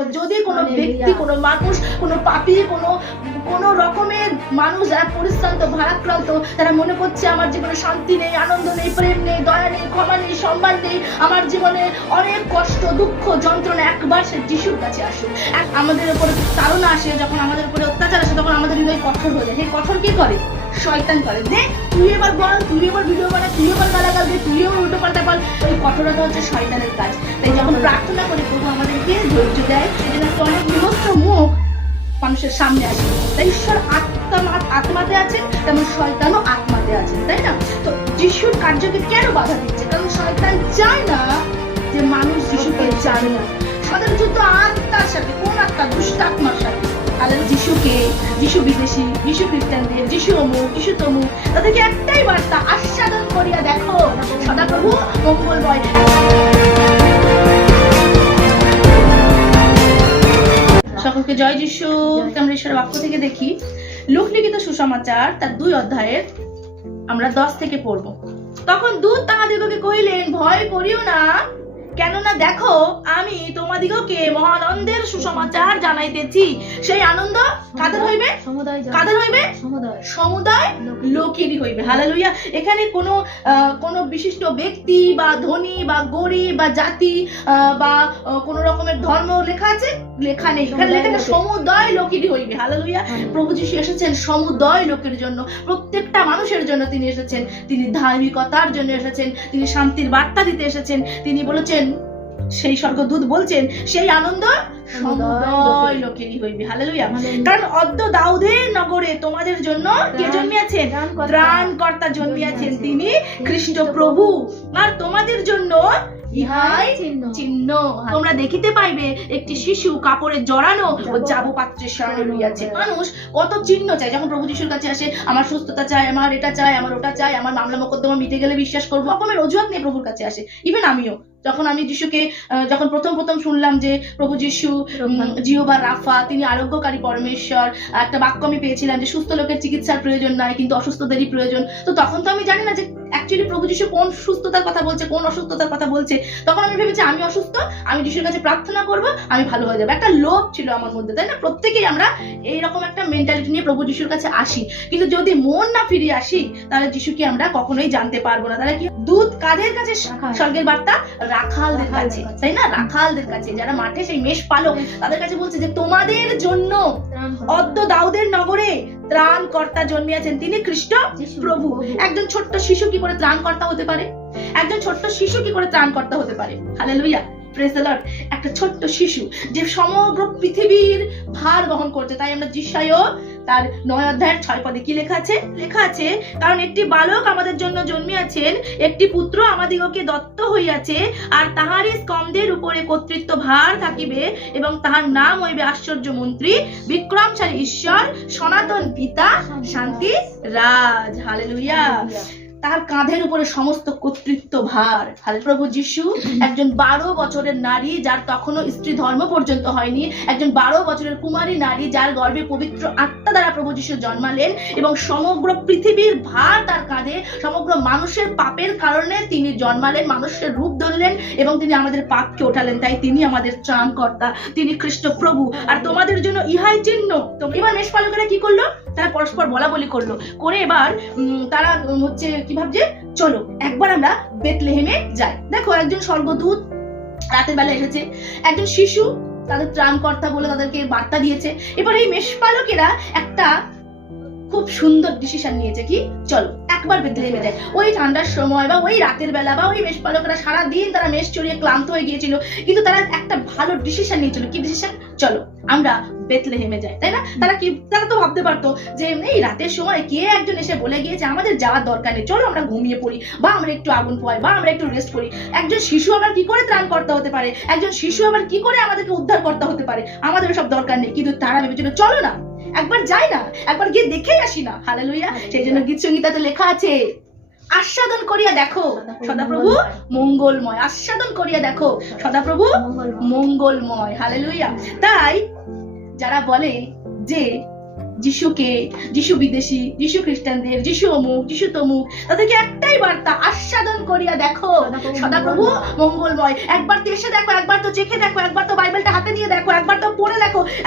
করবো। যদি কোনো ব্যক্তি, কোনো মানুষ, কোনো পাপী, কোনো রকমের মানুষ যারা পরিশ্রান্ত, ভারাক্রান্ত, তারা মনে করছে আমার জীবনে শান্তি নেই, আনন্দ নেই, প্রেম নেই, দয়া নেই, ক্ষমা নেই, সম্মান নেই, আমার জীবনে অনেক কষ্ট, দুঃখ, যন্ত্রণা, একবার সে যিশুর কাছে আসুক। আমাদের উপরে তাড়না আসে, যখন আমাদের উপরে অত্যাচার আসে, তখন আমাদের হৃদয় কঠোর হয়ে যায়। সেই কঠোর কি করে? শয়তান করে। দে তুই এবার বল, তুই এবার ভিডিও বানা, তুই এবার গালাগাল দে, তুই এবার উল্টো পাল্টা বল। ওই কঠোরতা হচ্ছে শয়তানের কাজ। তাই যখন প্রার্থনা করি প্রভু আমাদেরকে ধৈর্য দেয়, সেজন্য অনেক বিভক্ত মুখ মানুষের সামনে আসে। তাই ঈশ্বর আত্মাতে আছেন, তেমন শয়তানও আত্মাতে আছেন, তাই না? তো যিশুর কার্যকে কেন বাধা দিচ্ছে? কারণ শয়তান চায় না যে মানুষ যিশুকে জানে না। তাদের যুদ্ধ আত্মার সাথে। কোন আত্মা? দুষ্ট আত্মার সাথে। তাদের যিশুকে, যিশু বিদেশি, যিশু খ্রিস্টানদের, যিশু অমুক, যিশু তমুক, তাদেরকে একটাই বার্তা, আস্বাদন করিয়া দেখো সদাপ্রভু মঙ্গলময়। সকলকে জয় যিশু। আমরা ঈশ্বরের বাক্য থেকে দেখি লূক লিখিত সুসমাচার তার 2 অধ্যায়ের আমরা 10 থেকে পড়ব। তখন দূত তাহাদিগকে কহিলেন, ভয় করিও না, কেননা দেখো আমি তোমাদিগকে মহানন্দের সুসমাচার জানাইতেছি। সেই আনন্দ কাদের হইবে? কাদের হইবে? সমুদয় লোকেরই হইবে। হালেলুয়া। এখানে কোনো বিশিষ্ট ব্যক্তি বা ধনী বা গরিব বা জাতি বা কোন রকমের ধর্ম লেখা আছে? লেখা নেই। এখানে লেখা সমুদয় লোকেরই হইবে। হালেলুয়া। প্রভু যিশু এসেছেন সমুদয় লোকের জন্য, প্রত্যেকটা মানুষের জন্য তিনি এসেছেন। তিনি ধার্মিকতার জন্য এসেছেন, তিনি শান্তির বার্তা দিতে এসেছেন। তিনি বলেছেন, সেই স্বর্গদূত বলছেন, সেই আনন্দ সমুদয় লোকেরই হইবে। হালেলুয়া। কারণ অদ্য দাউদের নগরে তোমাদের জন্য কে জন্মিয়াছেন? ত্রাণকর্তা জন্মিয়াছেন, তিনি খ্রিস্ট প্রভু। আর তোমাদের জন্য ইহাই চিহ্ন। তোমরা দেখিতে পাইবে একটি শিশু কাপড়ে জড়ানো ও জাবু পাত্রের শরণে রইয়াছে। মানুষ কত চিহ্ন চায় যখন প্রভু যিশুর কাছে আসে। আমার সুস্থতা চাই, আমার এটা চাই, আমার ওটা চাই, আমার মামলা মোকদ্দমা মিটে গেলে বিশ্বাস করবো। রকমের অজুহাত নিয়ে প্রভুর কাছে আসে। ইভেন আমিও যখন আমি যিশুকে যখন প্রথম শুনলাম যে প্রভু যিশু জিহোবা রাফা, তিনি আরোগ্যকারী পরমেশ্বর, একটা বাক্য আমি পেয়েছিলাম যে সুস্থ লোকের চিকিৎসার প্রয়োজন নাই, কিন্তু অসুস্থদেরই প্রয়োজন। তো তখন তো আমি জানি না যে অ্যাকচুয়ালি প্রভু যিশু কোন সুস্থতার কথা বলছে, কোন অসুস্থতার কথা বলছে। তখন আমি ভেবেছি আমি অসুস্থ, আমি যিশুর কাছে প্রার্থনা করব, আমি ভালো হয়ে যাবো। একটা লোভ ছিল আমার মধ্যে, তাই না? প্রত্যেকেই আমরা এইরকম একটা মেন্টালিটি নিয়ে প্রভু যিশুর কাছে আসি। কিন্তু যদি মন না ফিরিয়ে আসি, তাহলে যিশুকে আমরা কখনোই জানতে পারবো না। তাহলে কি দূত কাদের কাছে? স্বর্গের বার্তা রাখালদের কাছে, তাই না? রাখালদের কাছে, যারা মাঠে সেই মেষ পালক, তাদের কাছে বলছে যে তোমাদের জন্য অদ্য দাউদের নগরে ত্রাণকর্তা জন্মিয়াছেন, তিনি খ্রিস্ট প্রভু। একজন ছোট্ট শিশু কি করে ত্রাণকর্তা হতে পারে? একজন ছোট্ট শিশু কি করে ত্রাণকর্তা হতে পারে? Hallelujah, praise the Lord. একটা ছোট্ট শিশু যে সমগ্র পৃথিবীর ভার বহন করছে। তাই আমরা যিশায়া তার 9 অধ্যায়ের 6 পদে কি লেখা আছে? লেখা আছে, কারণ একটি বালক আমাদের জন্য জন্মিয়াছেন, একটি পুত্র আমাদিগকে দত্ত হইয়াছে, আর তাহারই স্কন্ধের উপরে কর্তৃত্ব ভার থাকিবে, এবং তাহার নাম হইবে আশ্চর্য মন্ত্রী, বিক্রমশালী ঈশ্বর, সনাতন পিতা, শান্তি রাজ। হালেলুয়া। তার কাঁধের উপরে সমস্ত কর্তৃত্ব ভার। প্রভু যিশু একজন 12 বছরের নারী, যার তখনও স্ত্রী ধর্ম পর্যন্ত হয়নি, একজন 12 বছরের কুমারী নারী, যার গর্ভে পবিত্র আত্মা দ্বারা প্রভু যিশু জন্মালেন, এবং সমগ্র পৃথিবীর ভার তার কাঁধে। সমগ্র মানুষের পাপের কারণে তিনি জন্মালেন, মানুষের রূপ ধরলেন, এবং তিনি আমাদের পাপকে ওঠালেন। তাই তিনি আমাদের ত্রাণকর্তা, তিনি খ্রিস্ট প্রভু। আর তোমাদের জন্য ইহাই চিহ্ন। তো এবার মেষপালকেরা কি করলো? তারা পরস্পর বলা বলি করলো, করে এবার তারা হচ্ছে কি ভাবছে, চলো একবার আমরা বেথলেহেমে যাই। দেখো, একজন স্বর্গদূত রাতের বেলা এসেছে, একজন শিশু তাদের ত্রাণকর্তা বলে তাদেরকে বার্তা দিয়েছে। এবার এই মেষপালকেরা একটা খুব সুন্দর ডিসিশন নিয়েছে, কি চলো একবার বেথলেহেমে যাই। ওই ঠান্ডার সময় বা ওই রাতের বেলা বা ওই মেষপালকরা সারাদিন তারা মেষ চড়িয়ে ক্লান্ত হয়ে গিয়েছিল, কিন্তু তারা একটা ভালো ডিসিশন নিয়েছিল। কি ডিসিশন? চলো আমরা বেথলেহেমে যাই, তাই না? তারা তো ভাবতে পারতো যে এই রাতের সময় কে একজন এসে বলে গিয়েছে আমাদের যাওয়ার দরকার নেই, চলো আমরা ঘুমিয়ে পড়ি, বা আমরা একটু আগুন পোয়াই, বা আমরা একটু রেস্ট করি। একজন শিশু আবার কি করে ত্রাণ করতে হতে পারে? একজন শিশু আবার কি করে আমাদেরকে উদ্ধার করতে হতে পারে? আমাদের সব দরকার নেই। কিন্তু তারা ভেবেছিল চলো না একবার যাই না, একবার গিয়ে দেখেই আসি না। হালেলুয়া। সেই জন্য গীত সংগীতাতে লেখা আছে, আস্বাদন করিয়া দেখো সদাপ্রভু মঙ্গলময়। আস্বাদন করিয়া দেখো সদাপ্রভু মঙ্গলময়। হালেলুয়া। তাই যারা বলে যে যিশুকে, যিশু বিদেশি, যিশু খ্রিস্টানদের, যিশু অমুক, যিশু তমুক, তাদেরকে একটাই বার্তা, আস্বাদন করিয়া দেখো সদাপ্রভু মঙ্গলময়। একবার তো এসে দেখো, একবার তো চেখে দেখো, একবার তো বাইবেলটা হাতে নিয়ে দেখো, একবার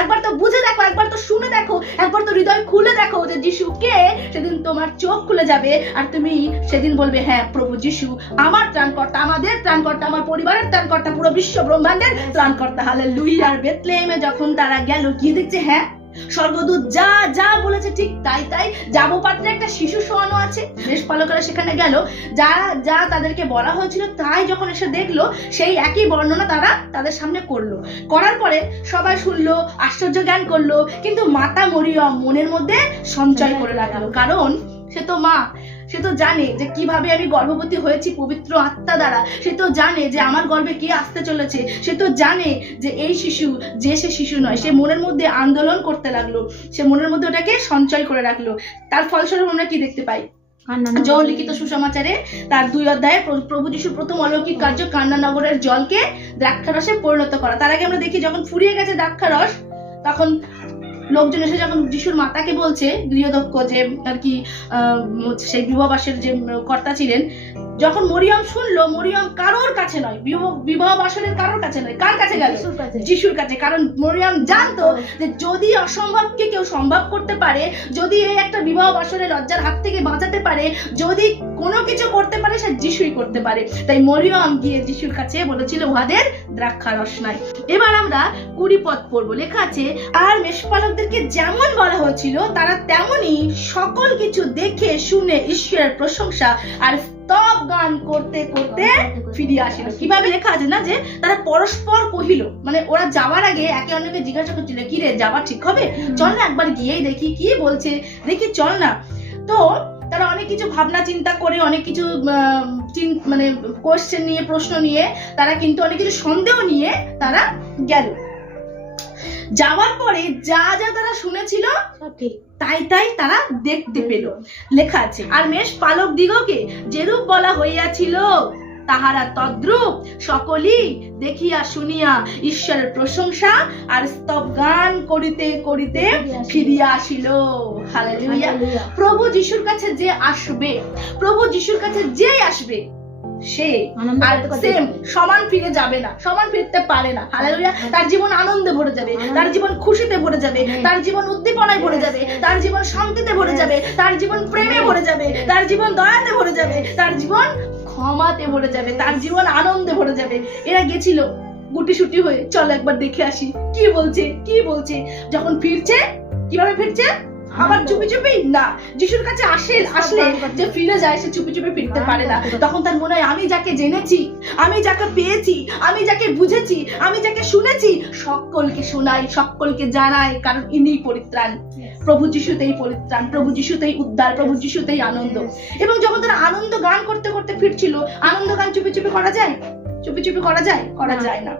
একবার তো বুঝে দেখো, একবার তো শুনে দেখো, একবার তো হৃদয় খুলে দেখো যে যিশু কে। সেদিন তোমার চোখ খুলে যাবে আর তুমি সেদিন বলবে, হ্যাঁ প্রভু যিশু আমার ত্রাণকর্তা, আমাদের ত্রাণকর্তা, আমার পরিবারের ত্রাণকর্তা, পুরো বিশ্ব ব্রহ্মাণ্ডের ত্রাণকর্তা। হালেলুয়া। আর বেথলেহেমে যখন তারা গেল, গিয়ে দেখছে হ্যাঁ স্বর্গদূত যা যা বলেছে ঠিক তাই তাই, যাবো পাত্রে একটা শিশু শোয়ানো আছে। মেষপালকেরা সেখানে গেল, যা যা তাদেরকে বলা হয়েছিল তাই যখন এসে দেখলো, সেই একই বর্ণনা তারা তাদের সামনে করলো। করার পরে সবাই শুনলো, আশ্চর্য জ্ঞান করলো, কিন্তু মাতা মরিয়ম মনের মধ্যে সঞ্চয় করে রাখলো। কারণ সে তো মা, সে তো জানে যে কিভাবে আমি গর্ভবতী হয়েছি পবিত্র আত্মা দ্বারা। সে তো জানে যে আমার গর্ভে কে আসতে চলেছে। সে তো জানে যে এই শিশু যে সে শিশু নয়। সে মনের মধ্যে আন্দোলন করতে লাগলো, সে মনের মধ্যে ওটাকে সঞ্চয় করে রাখলো। তার ফলস্বরূপ আমরা কি দেখতে পাই? যোহন লিখিত সুসমাচারে তার 2 অধ্যায়ে প্রভু যিশুর প্রথম অলৌকিক কার্য কান্না নগরের জলকে দ্রাক্ষারসে পরিণত করা। তার আগে আমরা দেখি যখন ফুরিয়ে গেছে দ্রাক্ষারস, তখন লোকজন এসে যখন যিশুর মাতাকে বলছে, গৃহদক্ষ যে আর কি সেই বিবাহবাসের যে কর্তা ছিলেন, যখন মরিয়ম শুনলো, মরিয়ম কারোর কাছে নয়, বিবাহ বাসনের কারোর কাছে নয়, কার কাছে গেল? যিশুর কাছে। কারণ মরিয়ম জানতো যে যদি অসম্ভবকে কেউ সম্ভব করতে পারে, যদি এই একটা বিবাহ বাসনের লজ্জার হাত থেকে বাঁচাতে পারে, যদি কোনো কিছু করতে পারে, সে যিশুই করতে পারে। তাই মরিয়ম গিয়ে যিশুর কাছে বলেছিল উহাদের দ্রাক্ষারস নাই। এবার আমরা 20 পদ পড়বো। লেখা আছে, আর মেষপালকদেরকে যেমন বলা হয়েছিল তারা তেমনি সকল কিছু দেখে শুনে ঈশ্বরের প্রশংসা আর স্তব গান করতে করতে ফিরিয়ে আসিল। কিভাবে লেখা আছে না, যে তারা পরস্পর কহিল, মানে ওরা যাওয়ার আগে একে অন্যকে জিজ্ঞাসা করছিল, কি রে যাওয়া ঠিক হবে? চল না একবার গিয়েই দেখি কি বলছে, দেখি চল না। তো তারা অনেক কিছু ভাবনা চিন্তা করে, অনেক কিছু মানে কোশ্চেন নিয়ে, প্রশ্ন নিয়ে, তারা কিন্তু অনেক কিছু সন্দেহ নিয়ে তারা গেল। যাওয়ার পরে যা যা তারা শুনেছিল তাই তাই তারা দেখতে পেল। লেখা আছে, আর মেষ পালক দিগকে যেরূপ বলা হইয়াছিল তাহারা তদ্রূপ সকলেই দেখিয়া শুনিয়া ঈশ্বরের প্রশংসা আর স্তব গান করিতে করিতে ফিরিয়া আসিল। হালেলুয়া। প্রভু যিশুর কাছে যে আসবে, প্রভু যিশুর কাছে যে আসবে, সে আর সেম সমান ফিরে যাবে না, সমান ফিরতে পারে না। হালেলুয়া। তার জীবন আনন্দে ভরে যাবে, তার জীবন খুশিতে ভরে যাবে, তার জীবন উদ্দীপনায় ভরে যাবে, তার জীবন শান্তিতে ভরে যাবে, তার জীবন প্রেমে ভরে যাবে, তার জীবন দয়াতে ভরে যাবে, তার জীবন ক্ষমাতে ভরে যাবে, তার জীবন আনন্দে ভরে যাবে। এরা গেছিল গুটিসুটি হয়ে, চল একবার দেখে আসি কি বলছে কি বলছে। যখন ফিরছে, কিভাবে ফিরছে? আবার চুপি চুপি না। যিশুর কাছে আসলে যে ফিরে যায়, সে চুপি চুপি ফিরতে পারে না। তখন তার মনে হয়, আমি যাকে জেনেছি, আমি যাকে পেয়েছি, আমি যাকে বুঝেছি, আমি যাকে শুনেছি, সকলকে শোনাই, সকলকে জানাই, কারণ ইনি পরিত্রাণ। প্রভু যিশুতেই পরিত্রাণ, প্রভু যিশুতেই উদ্ধার, প্রভু যিশুতেই আনন্দ। এবং যখন তারা আনন্দ গান করতে করতে ফিরছিল, আনন্দ গান চুপি চুপি করা যায়? চুপি চুপি করা যায়? করা যায় না।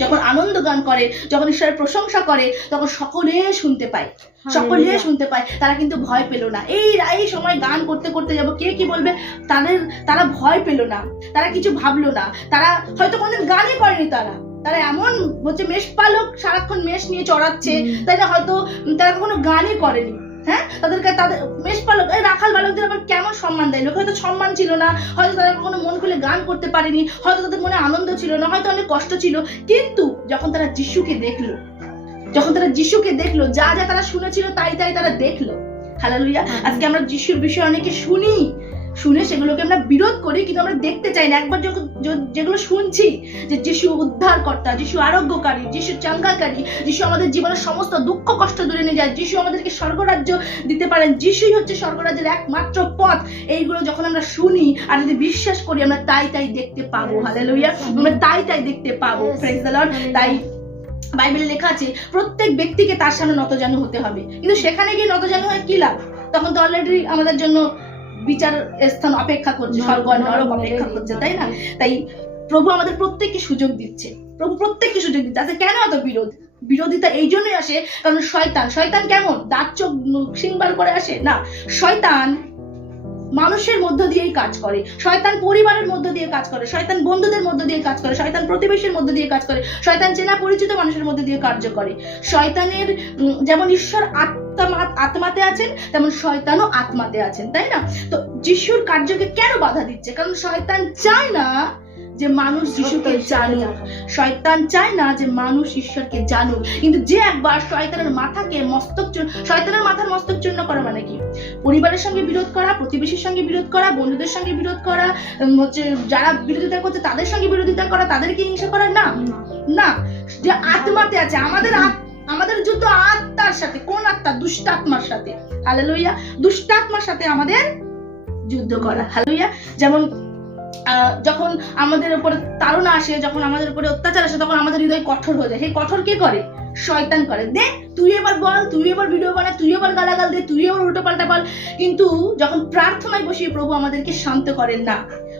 যখন আনন্দ গান করে, যখন ঈশ্বরের প্রশংসা করে, তখন সকলে শুনতে পায়, সকলে শুনতে পায়। তারা কিন্তু ভয় পেল না। এই সময় গান করতে করতে যাবো, কে কি বলবে, তারা ভয় পেল না, তারা কিছু ভাবলো না। তারা হয়তো কোনোদিন গানই করেনি, তারা এমন হচ্ছে মেষপালক, সারাক্ষণ মেষ নিয়ে চড়াচ্ছে, তাই না, হয়তো তারা কোনো গানই করেনি। হ্যাঁ, তাদের মেষপালক, রাখাল বালকদের আবার কেমন সম্মান দেয় লোক। হয়তো সম্মান ছিল না, হয়তো তারা কোনো মন খুলে গান করতে পারেনি, হয়তো তাদের মনে আনন্দ ছিল না, হয়তো অনেক কষ্ট ছিল। কিন্তু যখন তারা যিশুকে দেখলো, যখন তারা যিশুকে দেখলো, যা যা তারা শুনেছিল তাই তাই তারা দেখলো। হালেলুয়া। আজকে আমরা যিশুর বিষয়ে অনেকে শুনে সেগুলোকে আমরা বিরোধ করি, কিন্তু আমরা দেখতে চাই না। একবার যেগুলো শুনছি যে যিশু উদ্ধারকর্তা, যিশু আরোগ্যকারী, যিশু চাঙ্গাকারী, যিশু আমাদের জীবনের সমস্ত দুঃখ কষ্ট দূরে নিয়ে যায়, যিশু আমাদেরকে স্বর্গরাজ্য দিতে পারেন, যিশুই হচ্ছে স্বর্গরাজ্যের একমাত্র পথ, এইগুলো যখন আমরা শুনি আর যদি বিশ্বাস করি, আমরা তাই তাই দেখতে পাবো। হালেলুয়া। আমরা তাই তাই দেখতে পাবো। Praise the Lord. তাই বাইবেলে লেখা আছে প্রত্যেক ব্যক্তিকে তার সামনে নতজানু হতে হবে। কিন্তু সেখানে গিয়ে নতজানু হয় কি লাভ? তখন তো অলরেডি আমাদের জন্য বিচার স্থান অপেক্ষা করছে, স্বর্গ নরক অপেক্ষা করছে, তাই না? তাই প্রভু আমাদের প্রত্যেককে সুযোগ দিচ্ছে, প্রভু প্রত্যেককে সুযোগ দিচ্ছে। আচ্ছা, কেন এত বিরোধিতা? এই জন্যই আসে কারণ শয়তান কেমন দাঁত চোখ সিংবার করে আসে না। শয়তান মানুষের মধ্য দিয়েই কাজ করে, শয়তান পরিবারের মধ্য দিয়ে কাজ করে, শয়তান বন্ধুদের মধ্য দিয়ে কাজ করে, শয়তান প্রতিবেশীর মধ্য দিয়ে কাজ করে, শয়তান চেনা পরিচিত মানুষের মধ্য দিয়ে কার্য করে। শয়তানের যেমন ঈশ্বর আত্মাতে আছেন, তেমন শয়তানও আত্মাতে আছেন, তাই না? তো যিশুর কার্যকে কেন বাধা দিচ্ছে? কারণ শয়তান চায় না যে মানুষ যিশুকে জানুক, শয়তান চায় না যে মানুষ ঈশ্বরকে জানুক। কিন্তু যে একবার শয়তানের মাথার মস্তক চূর্ণ করা মানে কি? পরিবারের সঙ্গে বিরোধ করা, প্রতিবেশীর সঙ্গে বিরোধ করা, বন্ধুদের সঙ্গে বিরোধ করা, হচ্ছে যারা বিরোধিতা করছে তাদের সঙ্গে বিরোধিতা করা, তাদেরকে হিংসা করা না, না। যে আত্মাতে আছে, আমাদের যুদ্ধ আত্মার সাথে। কোন আত্মা? দুষ্টাত্মার সাথে। হালেলুয়া। দুষ্টাত্মার সাথে আমাদের যুদ্ধ করা। হালেলুয়া। যেমন যখন আমাদের উপরে তাড়না আসে, যখন আমাদের উপরে অত্যাচার আসে, তখন আমাদের হৃদয় কঠোর হয়ে যায়। সেই কঠোর কে করে? শয়তান করে। দে তুই এবার বল, তুই এবার ভিডিও বানা, তুই এবার গালাগাল দে, তুই এবার উল্টো পাল্টা বল। কিন্তু যখন প্রার্থনায় বসিয়ে প্রভু আমাদেরকে শান্ত করেন না,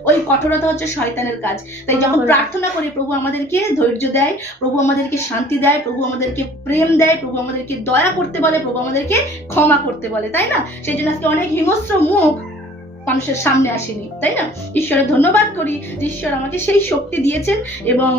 ওই কঠোরতা হচ্ছে শয়তানের কাজ। তাই যখন প্রার্থনা করি প্রভু আমাদেরকে ধৈর্য দেয়, প্রভু আমাদেরকে শান্তি দেয়, প্রভু আমাদেরকে প্রেম দেয়, প্রভু আমাদেরকে দয়া করতে বলে, প্রভু আমাদেরকে ক্ষমা করতে বলে, তাই না? সেই জন্য আজকে অনেক হিংস্র মুখ মানুষের সামনে আসেনি, তাই না? ঈশ্বরের ধন্যবাদ করি যে ঈশ্বর আমাকে সেই শক্তি দিয়েছেন, এবং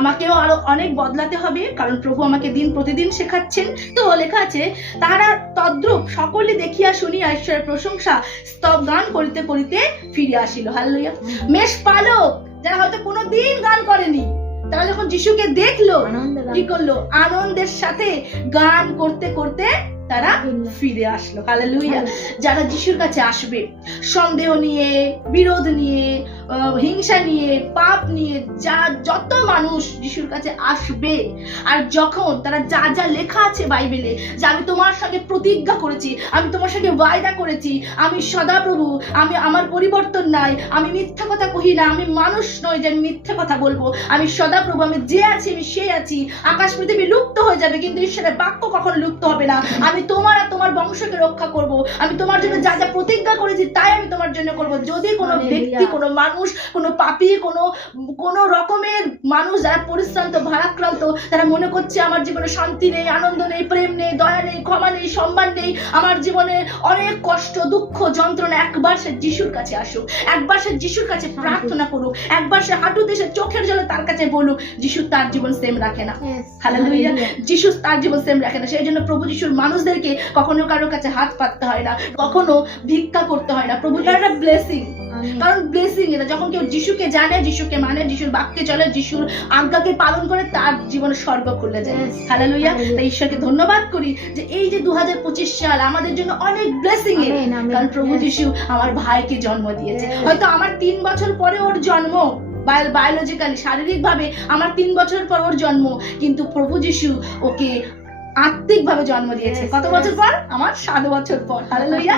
আমাকেও আরো অনেক বদলাতে হবে, কারণ প্রভু আমাকে দিন প্রতিদিন শেখাচ্ছেন। তো লেখা আছে, তাহারা তদ্রূপ সকলে দেখিয়া শুনিয়া ঈশ্বরের প্রশংসা স্তব গান করিতে করিতে ফিরে আসিল। হালেলুয়া। মেষ পালক যারা হয়তো কোনোদিন গান করেনি, তারা যখন যিশুকে দেখলো, কি করলো? আনন্দের সাথে গান করতে করতে তারা ফিরে আসলো। হালেলুয়া। যারা যিশুর কাছে আসবে সন্দেহ নিয়ে, বিরোধ নিয়ে, হিংসা নিয়ে, পাপ নিয়ে, যত মানুষ যিশুর কাছে আসবে, আর যখন তারা যা যা লেখা আছে বাইবেলে, যে আমি তোমার সঙ্গে প্রতিজ্ঞা করেছি, আমি তোমার সঙ্গে ওয়াদা করেছি, আমি সদাপ্রভু, আমার পরিবর্তন নাই, আমি মিথ্যা কথা কহি না, আমি মানুষ নই যে আমি মিথ্যা কথা বলবো, আমি সদাপ্রভু, আমি যে আছি আমি সেই আছি। আকাশ পৃথিবী লুপ্ত হয়ে যাবে কিন্তু ঈশ্বরের বাক্য কখনো লুপ্ত হবে না। আমি তোমার আর তোমার বংশকে রক্ষা করব। আমি তোমার জন্য যা যা প্রতিজ্ঞা করেছি তাই আমি তোমার জন্য করব। যদি কোনো ব্যক্তি, কোনো মানুষ, কোনো পাপী, কোনো রকমের মানুষ যারা পরিশ্রান্ত, ভারাক্রান্ত, তারা মনে করছে আমার জীবনে শান্তি নেই, আনন্দ নেই, প্রেম নেই, দয়া নেই, ক্ষমা নেই, সম্মান নেই, আমার জীবনে অনেক কষ্ট, দুঃখ, যন্ত্রণা, একবার সে যিশুর কাছে আসুক, একবার সে যিশুর কাছে প্রার্থনা করুক, একবার সে হাঁটুতে সে চোখের জলে তার কাছে বলুক, যিশু তার জীবন সেম রাখে না। হালেলুয়া। যিশু তার জীবন সেম রাখে না। সেই জন্য প্রভু যিশুর মানুষদেরকে কখনো কারোর কাছে হাত পাততে হয় না, কখনো ভিক্ষা করতে হয় না। প্রভু একটা ব্লেসিং, কারণ ব্লেসিং এটা যখন কেউ যিশুকে জানে, যিশুকে মানে, যিশুর বাক্যে চলে, যিশুর আজ্ঞাকে পালন করে, তার জীবনে স্বর্গ খুলে যায়। হালেলুয়া। তাই ঈশ্বরকে ধন্যবাদ করি যে এই যে 2025 সাল আমাদের জন্য অনেক ব্লেসিং এর, কারণ প্রভু যিশু আমার ভাইকে জন্ম দিয়েছে। হয়তো আমার 3 বছর পরে ওর জন্ম, বায়োলজিক্যালি, শারীরিক ভাবে আমার 3 বছর পর ওর জন্ম, কিন্তু প্রভু যিশু ওকে আত্মিক ভাবে জন্ম দিয়েছে কত বছর পর? আমার 7 বছর পর। হালেলুয়া।